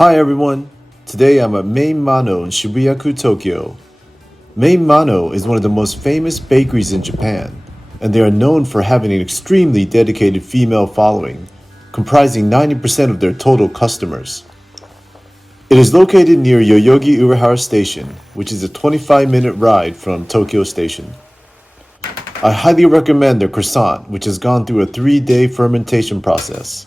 Hi everyone! Today I'm at Main Mano in Shibuyaku, Tokyo. Main Mano is one of the most famous bakeries in Japan, and they are known for having an extremely dedicated female following, comprising 90% of their total customers. It is located near Yoyogi Urahara Station, which is a 25-minute ride from Tokyo Station. I highly recommend their croissant, which has gone through a 3-day fermentation process.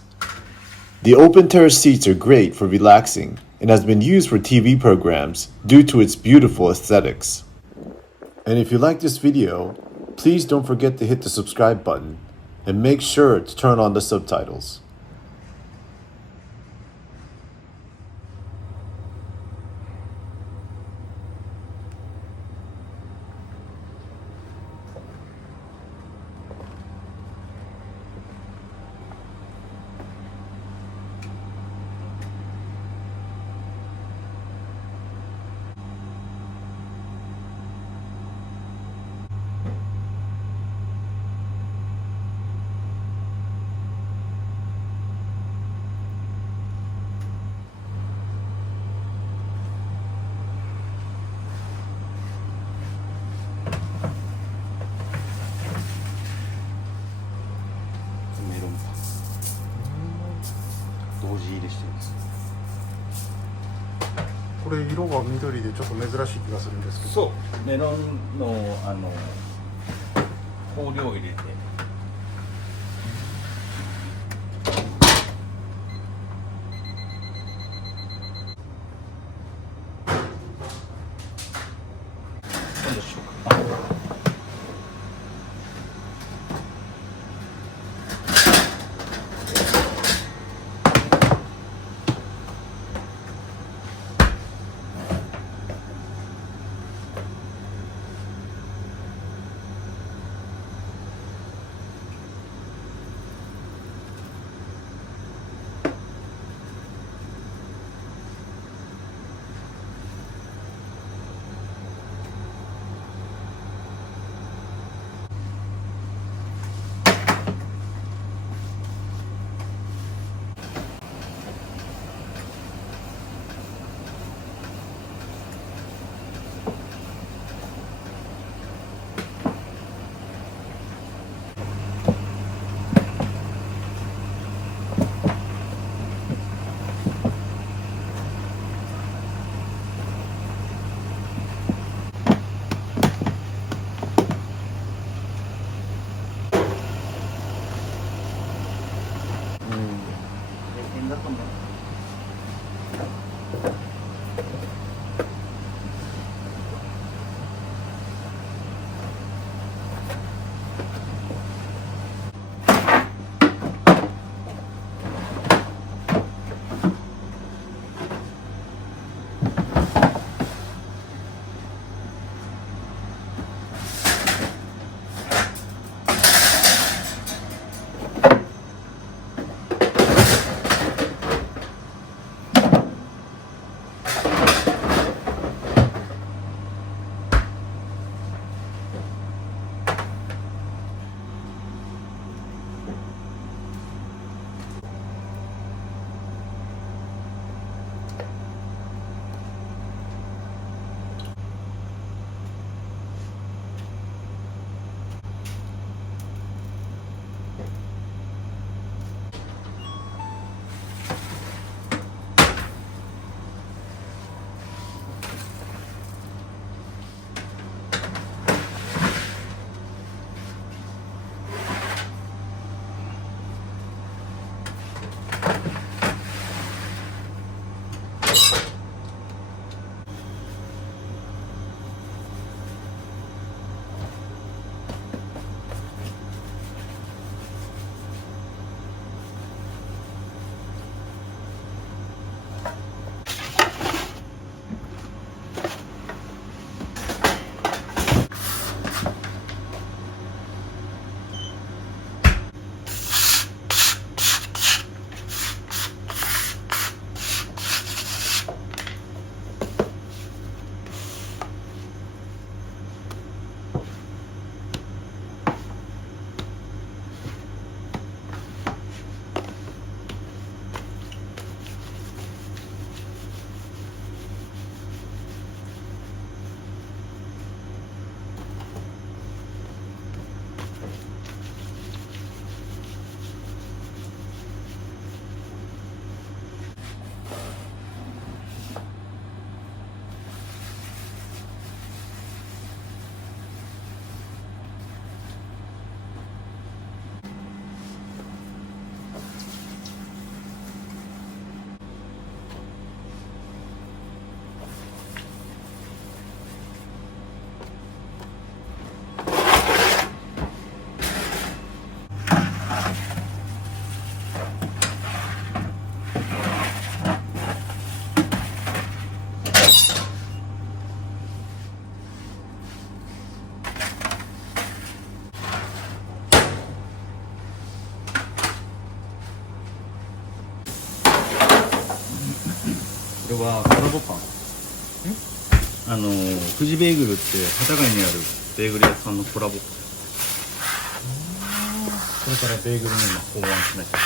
The open terrace seats are great for relaxing and has been used for TV programs due to its beautiful aesthetics. And if you like this video, please don't forget to hit the subscribe button and make sure to turn on the subtitles.これ色が緑でちょっと珍しい気がするんですけど。そう、メロンの香料を入れて。今度しようかな。これはコラボパン。富士ベーグルって幡ヶ谷にあるベーグル屋さんのコラボパン。これからベーグルの今考案しなきゃ。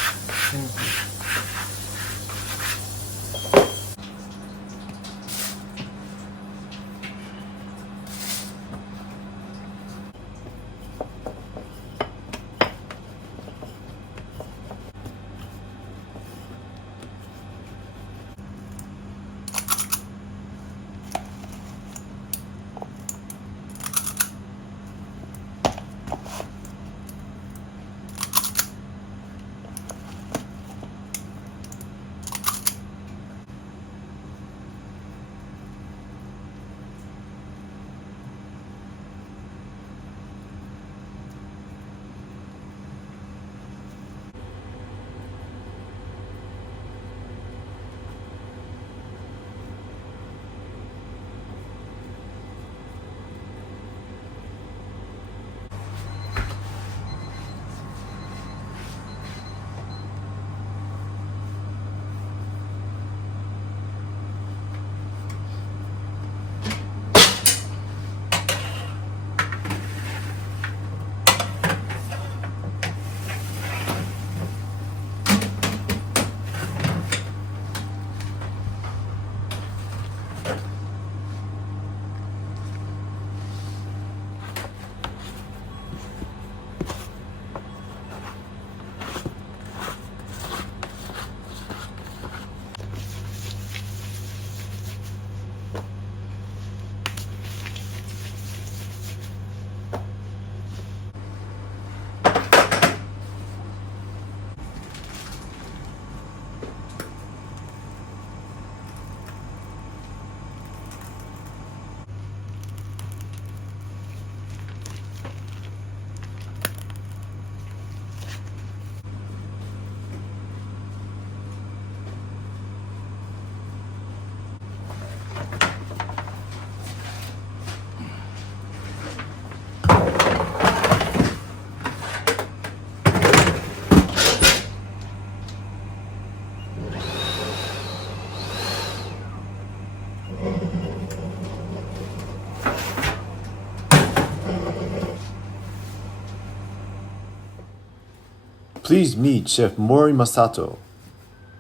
Please meet Chef Mori Masato.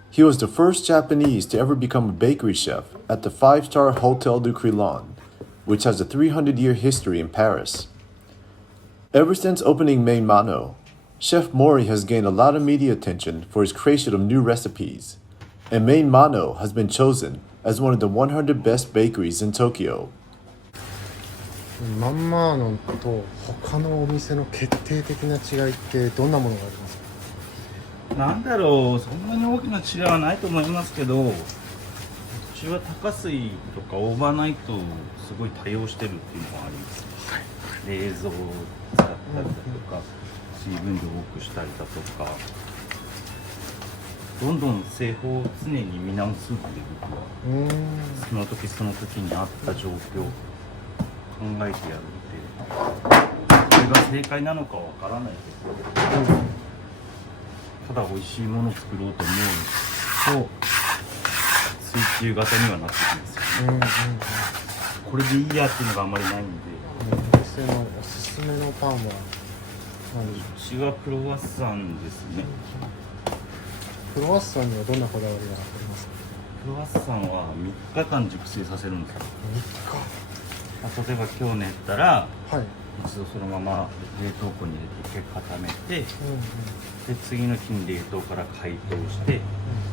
He was the first Japanese to ever become a bakery chef at the 5-star Hotel du Crillon, which has a 300-year history in Paris. Ever since opening Main Mano, Chef Mori has gained a lot of media attention for his creation of new recipes, and Main Mano has been chosen as one of the 100 best bakeries in Tokyo. マンマーノンと他のお店の決定的な違いってどんなものがありますか？なんだろう、そんなに大きな違いはないと思いますけど、うちは高水とかオーバーナイトすごい多用してるっていうのがあります。冷蔵を使ったりだとか、水分量を多くしたりだとか、どんどん製法を常に見直すって僕はその時その時に合った状況を考えてやるっていう、それが正解なのかわからないけど、ただ美味しいものを作ろうと思うと追求型にはなってきますよね。これでいいやっていうのがあんまりないんで。お店のおすすめのパンは何でしょうちはクロワッサンですね。う？クロワッサンにはどんなこだわりがありますか？クロワッサンは3日間熟成させるんですよ。例えば今日練ったら、はい、一度そのまま冷凍庫に入れて固めて、で次の日に冷凍から解凍して、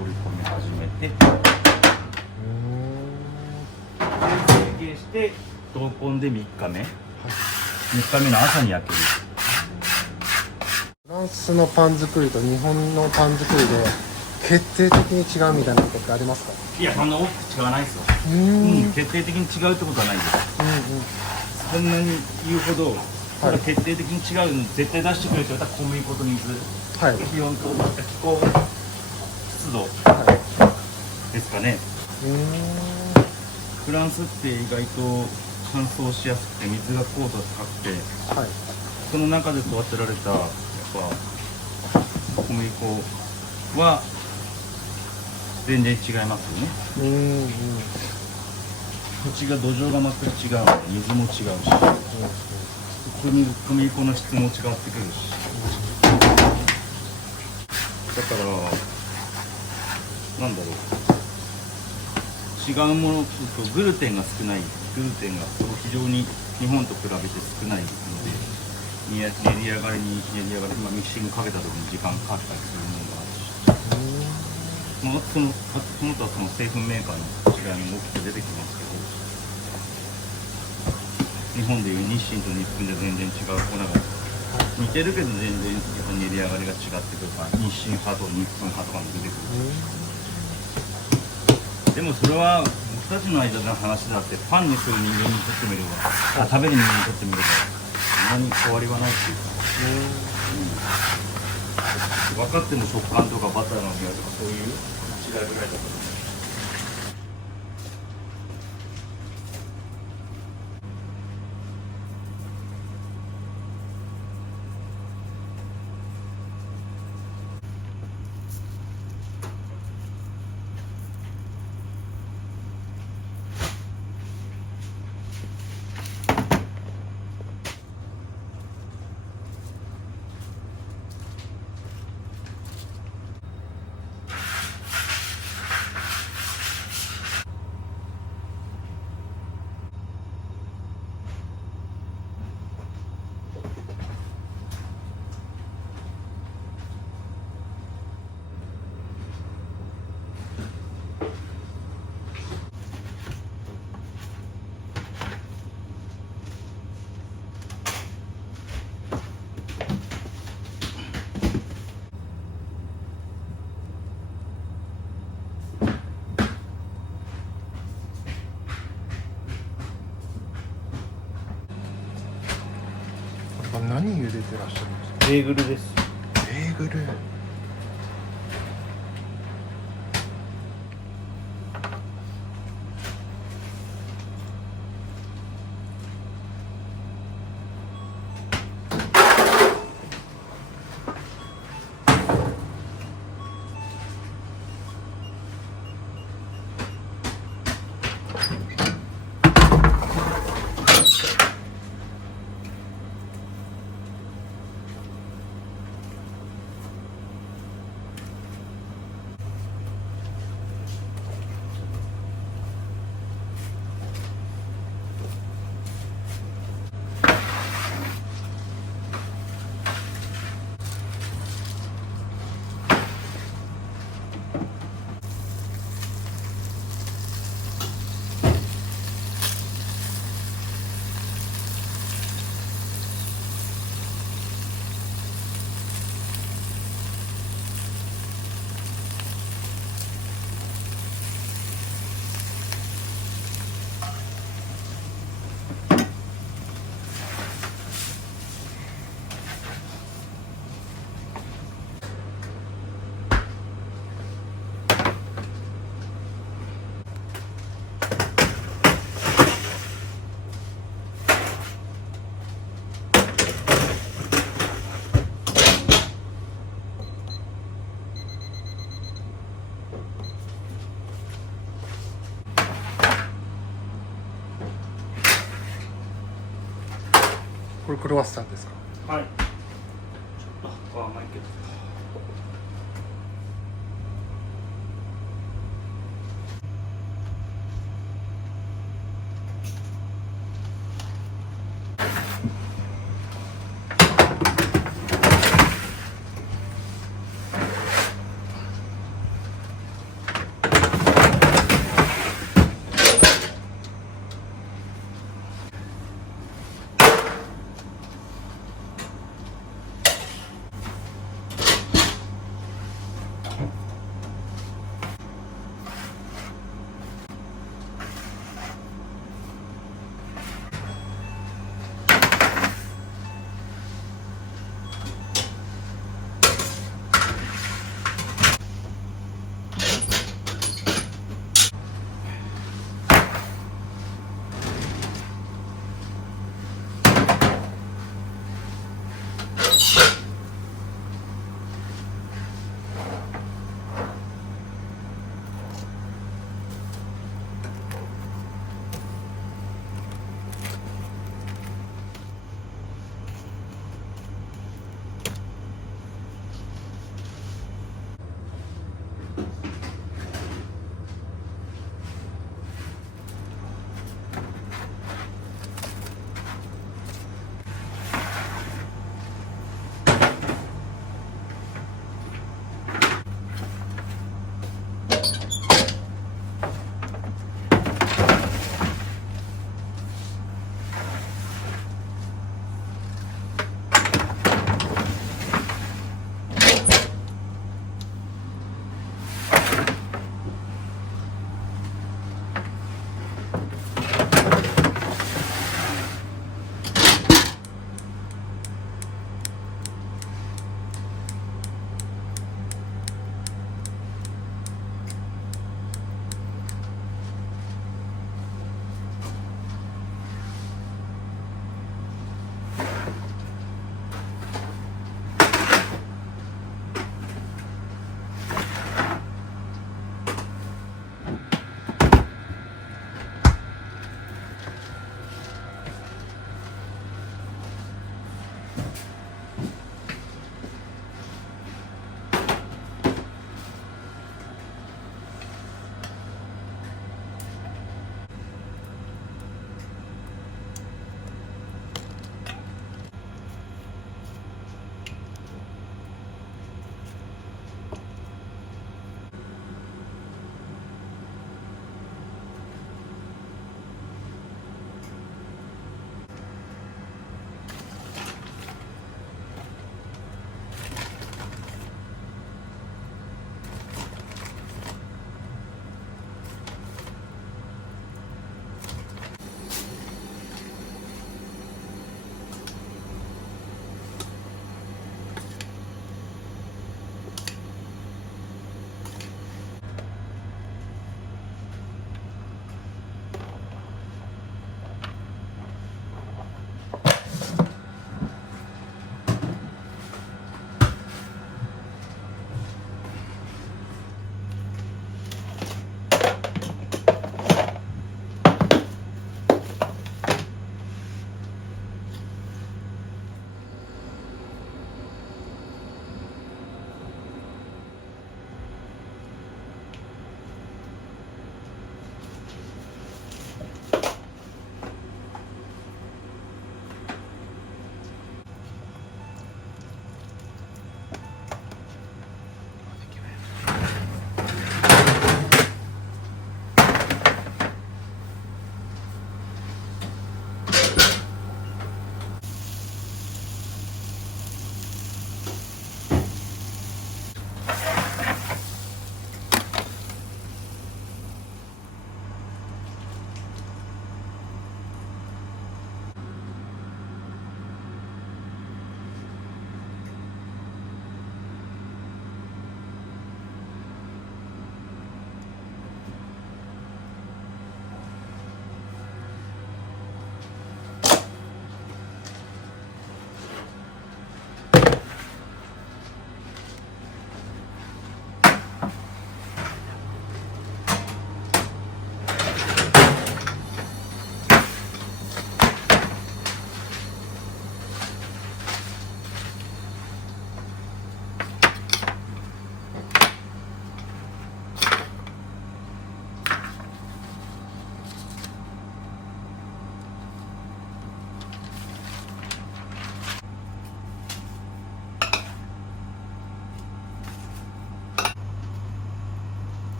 折り込み始めて、成形して凍根で3日目、3日目の朝に焼ける。フランスのパン作りと日本のパン作りで決定的に違うみたいなことってありますか？いや、そんな大きく違わないですよ。決定的に違うってことはないです。そんなに言うほど、ただ決定的に違うの絶対出してくれると言ったら小麦粉と水、気温と気候、湿度ですかね。フランスって意外と乾燥しやすくて水が高度高くて、その中で育てられたやっぱ小麦粉は全然違いますよね。土地が土壌が全く違うので水も違うし、組み子の質も違ってくるし、だからなんだろう、違うものとグルテンが少ない、グルテンが非常に日本と比べて少ないので、練り上がり、ミキシングかけた時に時間かかったりするものがあるし、その他その製粉メーカーの違いも大きく出てきますけど、日本でいう日清と日本じゃ全然違う粉が似てるけど全然やっぱ練り上がりが違ってくるから、日清派と日本派とかも出てくる。でもそれは僕たちの間の話であって、パンにする人間にとってみれば、食べる人間にとってみればそんなに変わりはないっていうか、分かっても食感とかバターの匂いとかそういう違いぐらいだと思う。何茹でてらっしゃるんですか？ベーグルです。ベーグル。これクロワッサンですか？はい。ちょっと甘いけど。こ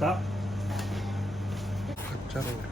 した。買っちゃろうよ。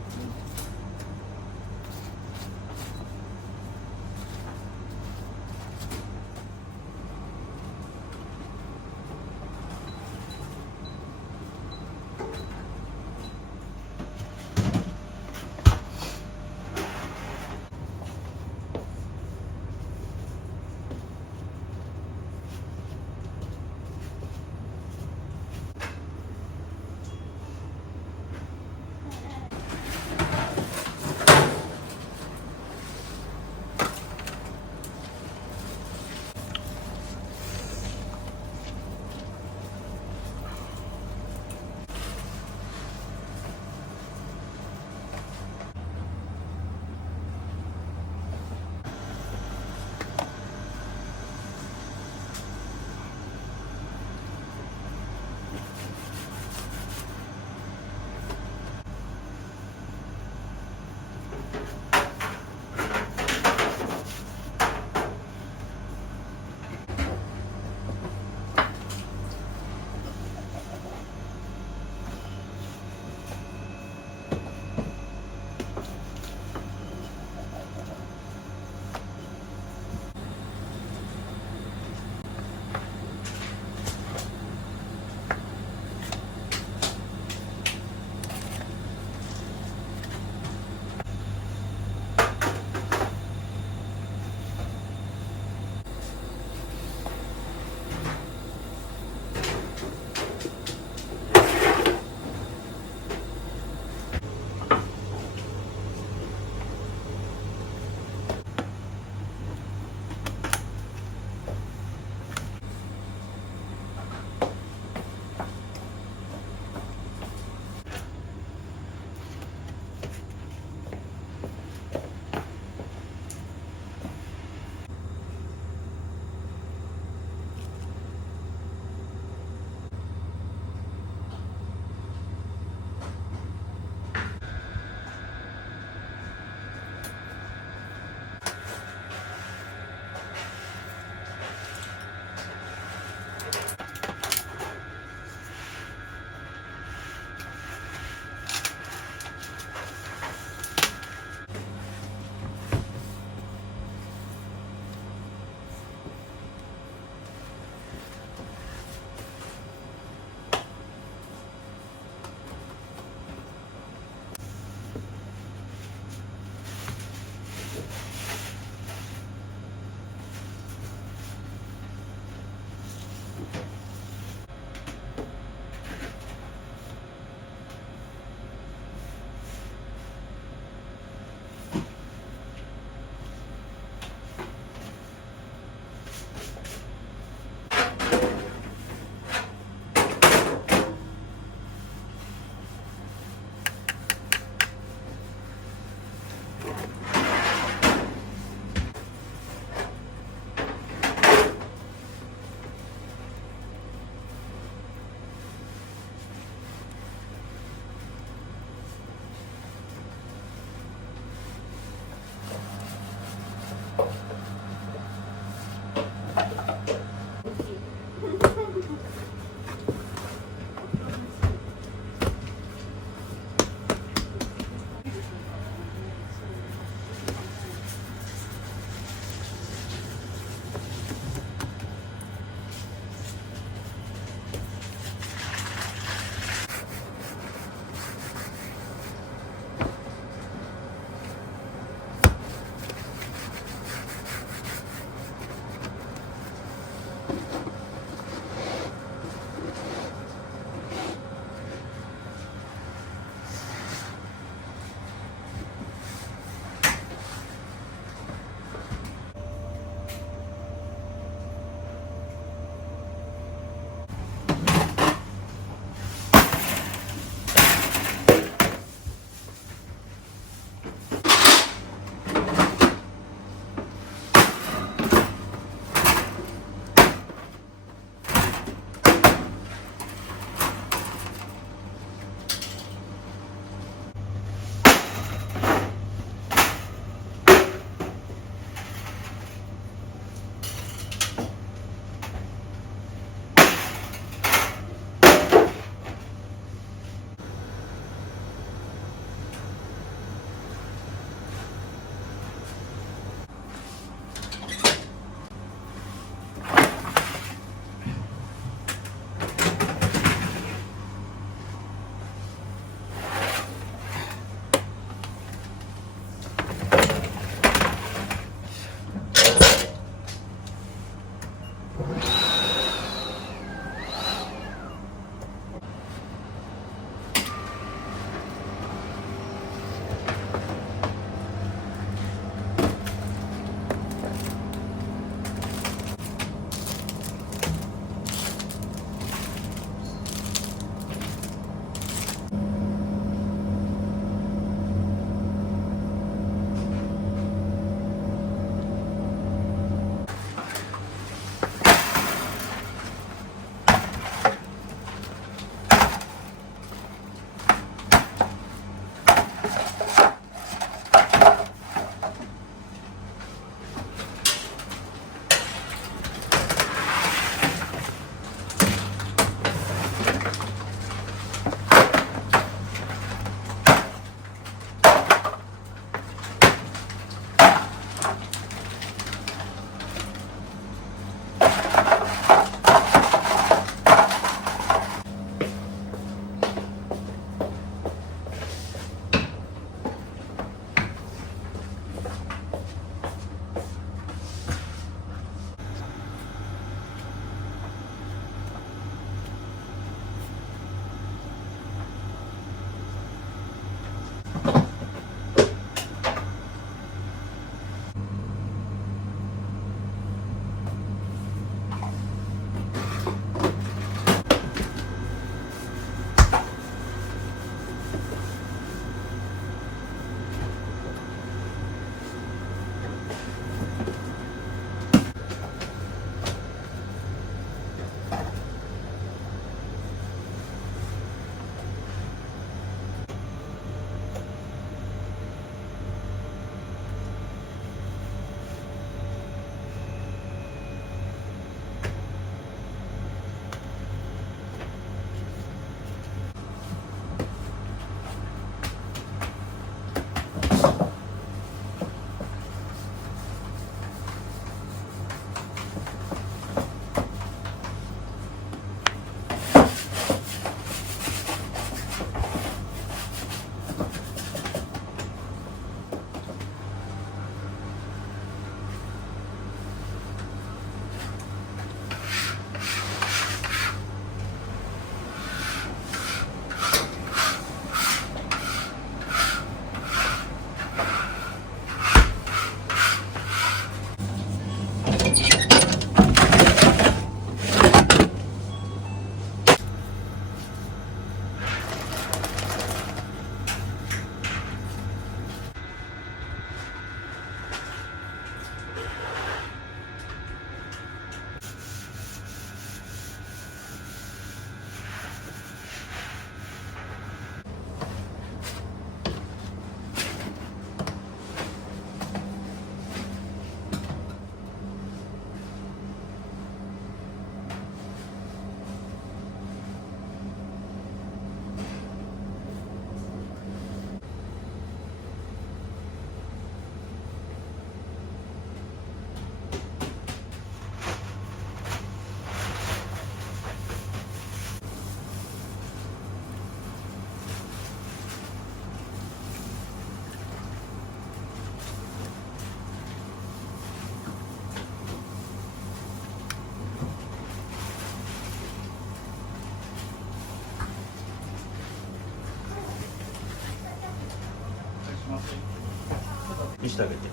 してあげて、う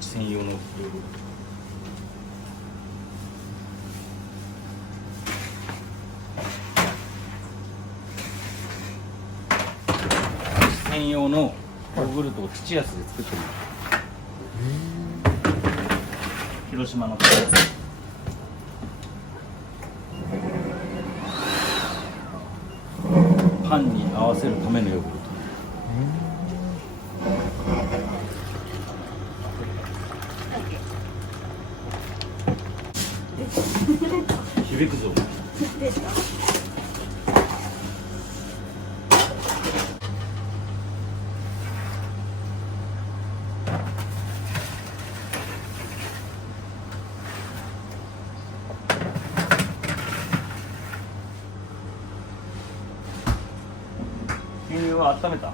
ち専用のヨーグルト専用のヨーグルトを土安で作ってる広島の土安パンに合わせるためのヨーグルト。響くぞ。牛乳は温めた？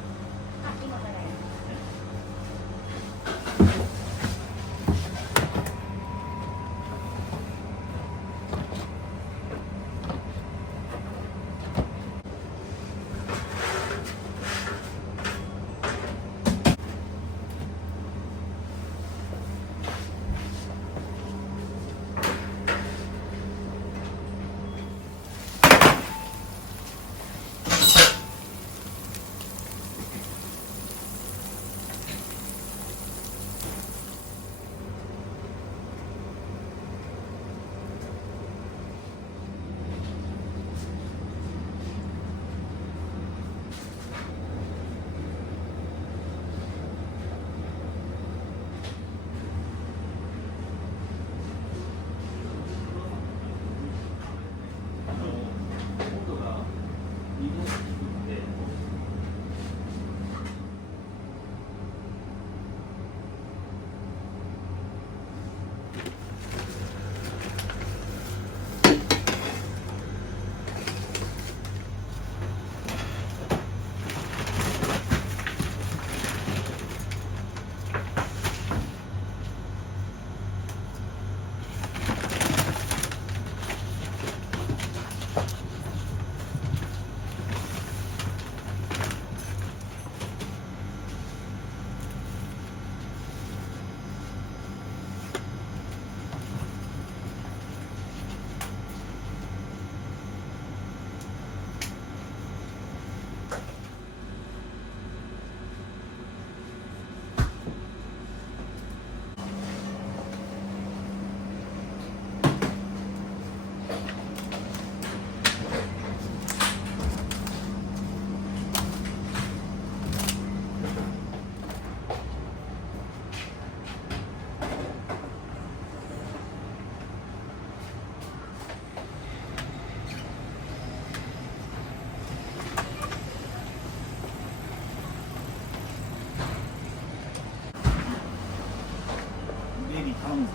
ベビー頼むぜ。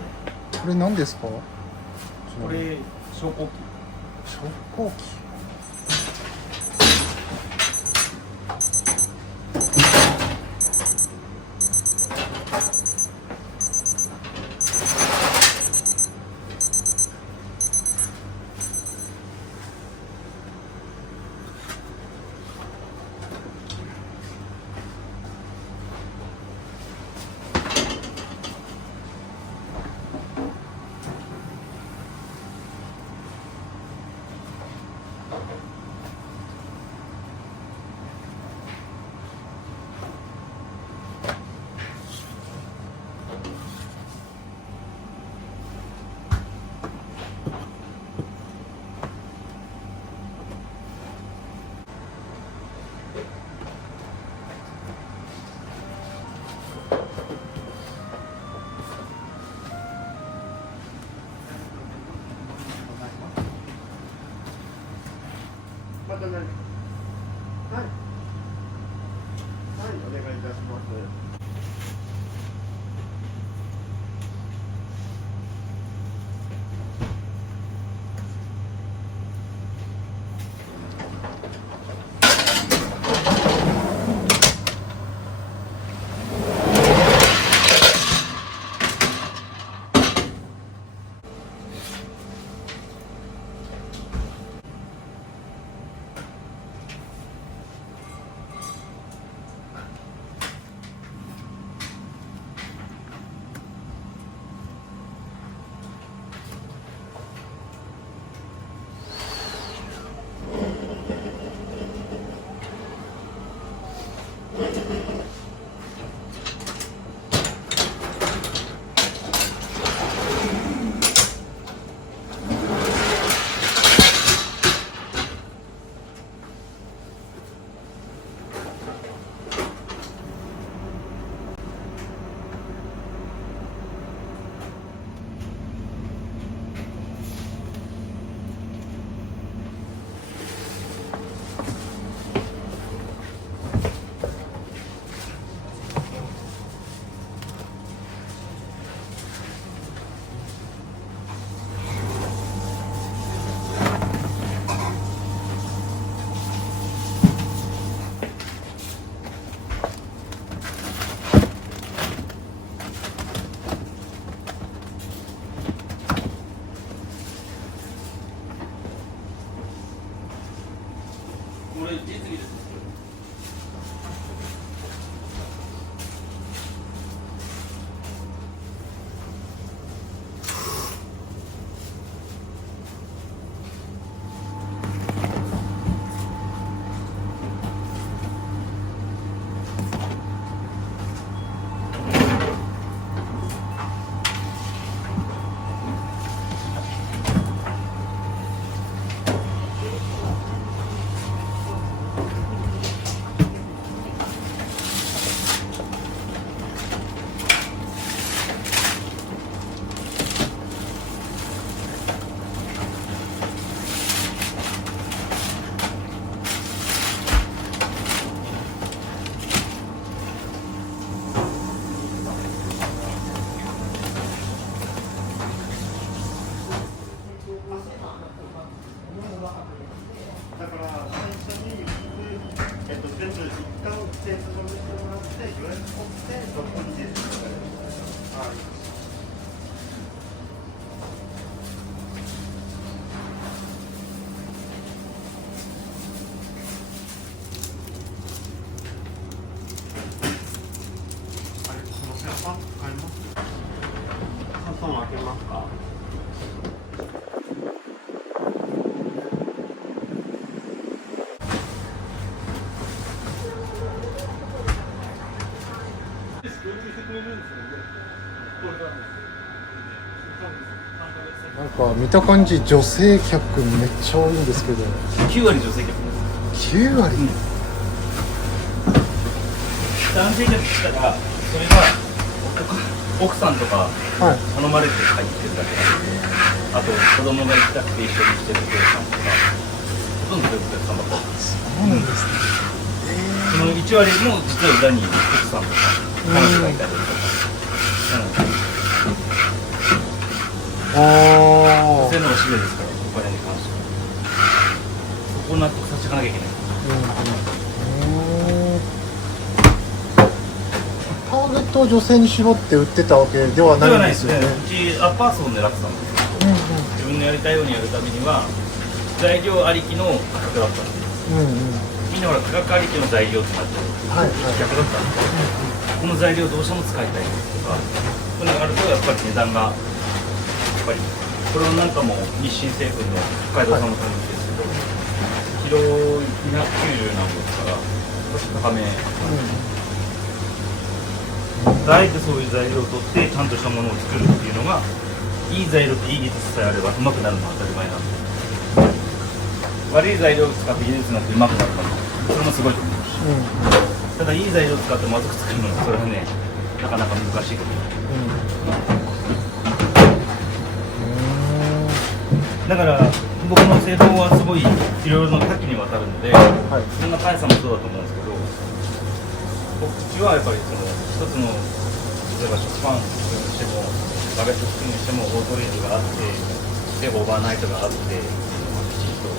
これ何ですか？これ昇降機。昇降機。また何？はい。はい、お願いいたします。なんか見た感じ女性客めっちゃ多いんですけど、9割女性客です9割、男性客来たらそれは奥さんとかはい頼まれて入ってるだけなんで、あと子供が行きたくて一緒に来てるお父さんとかほとんどそういうお客さんばっかりです。そうなんですね。その1割も実は裏に奥さんとか彼女がいたりとか、あ女性のおしべですから、お金に関してはそこを納得させていかなきゃいけない。ターゲットを女性に絞って売ってたわけではないんですよね。うちアッパー層を狙ってたんですけど、自分のやりたいようにやるためには材料ありきの価格だったんです。みんなほら価格ありきの材料ってなっちゃう、逆だったんで、この材料どうしても使いたいですとか、これがあるとやっぱり値段がやっぱりこれはなんかも日清製粉の北海道産の感じですけど、キロ290何本ですから少し高め、あえてそういう材料を取ってちゃんとしたものを作るっていうのが、いい材料っていい技術さえあればうまくなるのは当たり前なんで、悪い材料を使って技術になってうまくなるのもそれもすごいと思うし、ただいい材料を使ってまずく作るのはそれはねなかなか難しいことだから、僕の製法はすごいいろいろな多岐にわたるので、そんなパン屋さんもそうだと思うんですけど、僕うちはやっぱりその一つの例えば食パンにしてもバゲット作るにしてもオートレージがあってでオーバーナイトがあってきちんと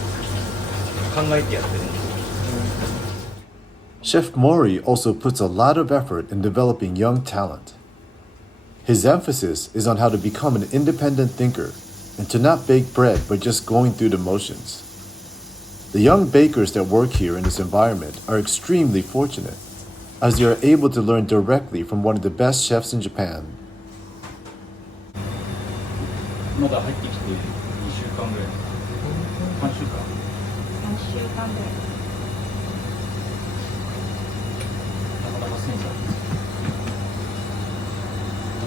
考えてやってるんですよ。Chef Mori also puts a lot of effort in developing young talent. His emphasis is on how to become an independent thinker and to not bake bread by just going through the motions. The young bakers that work here in this environment are extremely fortunate, as they are able to learn directly from one of the best chefs in Japan. まだ入ってきて2週間ぐらい、3週間3週間ぐらい。なかなかセンサー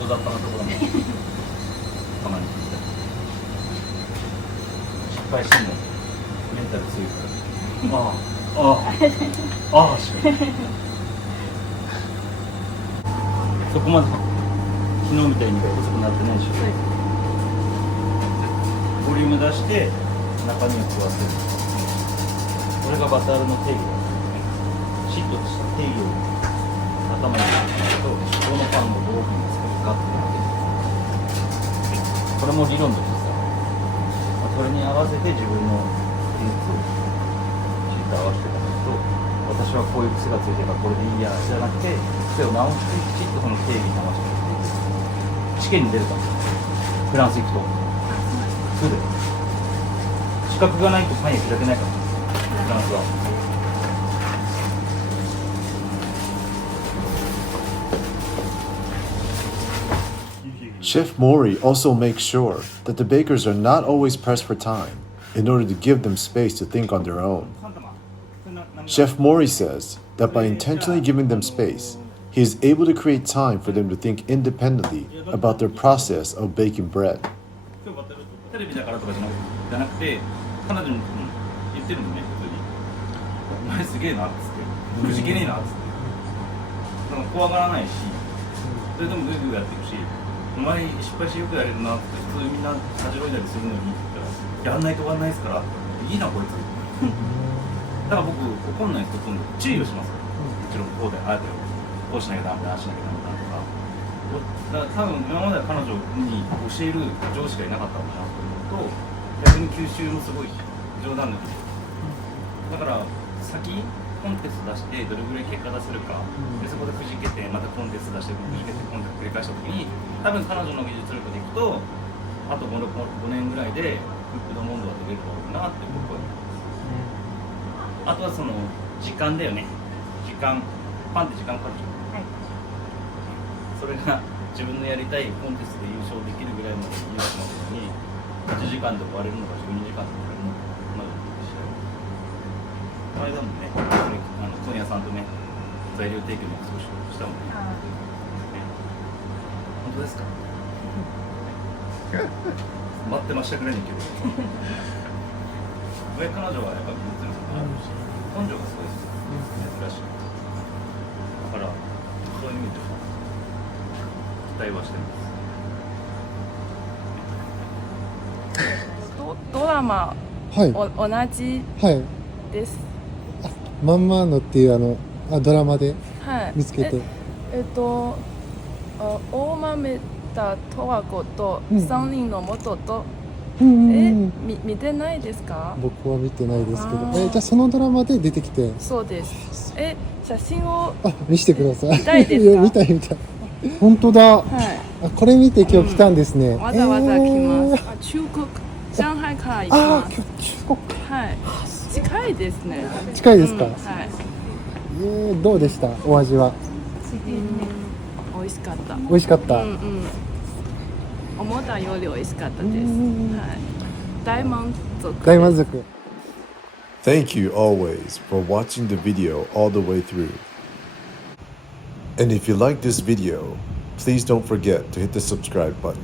大雑把なところもたまに聞いたり、失敗してもメンタル強いからああしかそこまで昨日みたいに遅くなってないでしょ。ボリューム出して中身を食わせる、これがバタールの定義だ。しっとした定義を頭に入れると、このパンをどういうふうに作るかっていうので、これも理論としてさ、それに合わせて自分の技術をきちんと合わせていかないと、私はこういう癖がついてるからこれでいいやじゃなくて、癖を直してきちんとその定義に合わせていく。試験に出るからフランス行くとすぐ資格がないとパン屋開けないからフランスは。Chef Mori also makes sure that the bakers are not always pressed for time in order to give them space to think on their own. Chef Mori says that by intentionally giving them space, he is able to create time for them to think independently about their process of baking bread. テレビだからとかじゃなくて、彼女に言ってるのね、普通に。お前すげえなっつって、くじけねえなっつって。だから怖がらないし、それでもグーグーやっていくし、お前失敗してよくやれるなって、普通みんなたじろいだりするのにって言ったら、やんないと終わんないですから、いいなこいつ。だから僕、怒んない人と注意をします。もちろんこうで、あえてこうしなきゃダメだ、ああしなきゃダメだとか。だから多分今までは彼女に教える上司がいなかったのかなと思うと、逆に吸収もすごい冗談抜きで、だから先コンテスト出してどれぐらい結果出せるか、でそこでくじけてまたコンテスト出してくじけてコンテスト繰り返した時に多分彼女の技術力でいくとあと 5年ぐらいでフック・ド・モンドが出れるだろうなって僕は思います。あとはその時間だよね。時間パンって時間かかるじゃん。はい。それが自分のやりたいコンテストで優勝できるぐらいまで技術までに8時間で終われるのか12時間で終われるのかまだ試合この間もね問屋さんとね材料提供も少ししたもんね。あ本当ですか待ってましたぐらいに言うけど彼女はやっぱり技術力があるし根性がすごいですよ珍しいだからそういう意味では期待はしてますドラマはい同じはいです。まんまのっていうドラマではい。見つけて大豆田十和子と三人の元と、見てないですか？僕は見てないですけどあーじゃあそのドラマで出てきてそうです。写真を見せてください。見たいですかや見たい見たい。本当だ。はい。これ見て今日来たんですね。わざわざ来ます。中国上海から行きます。今日中国はい。近いですね。近いですか。はい。どうでしたお味は。美味しかった。美味しかった。思ったより美味しかったです。はい。大満足。大満足。 Thank you always for watching the video all the way through. And if you like this video, please don't forget to hit the subscribe button.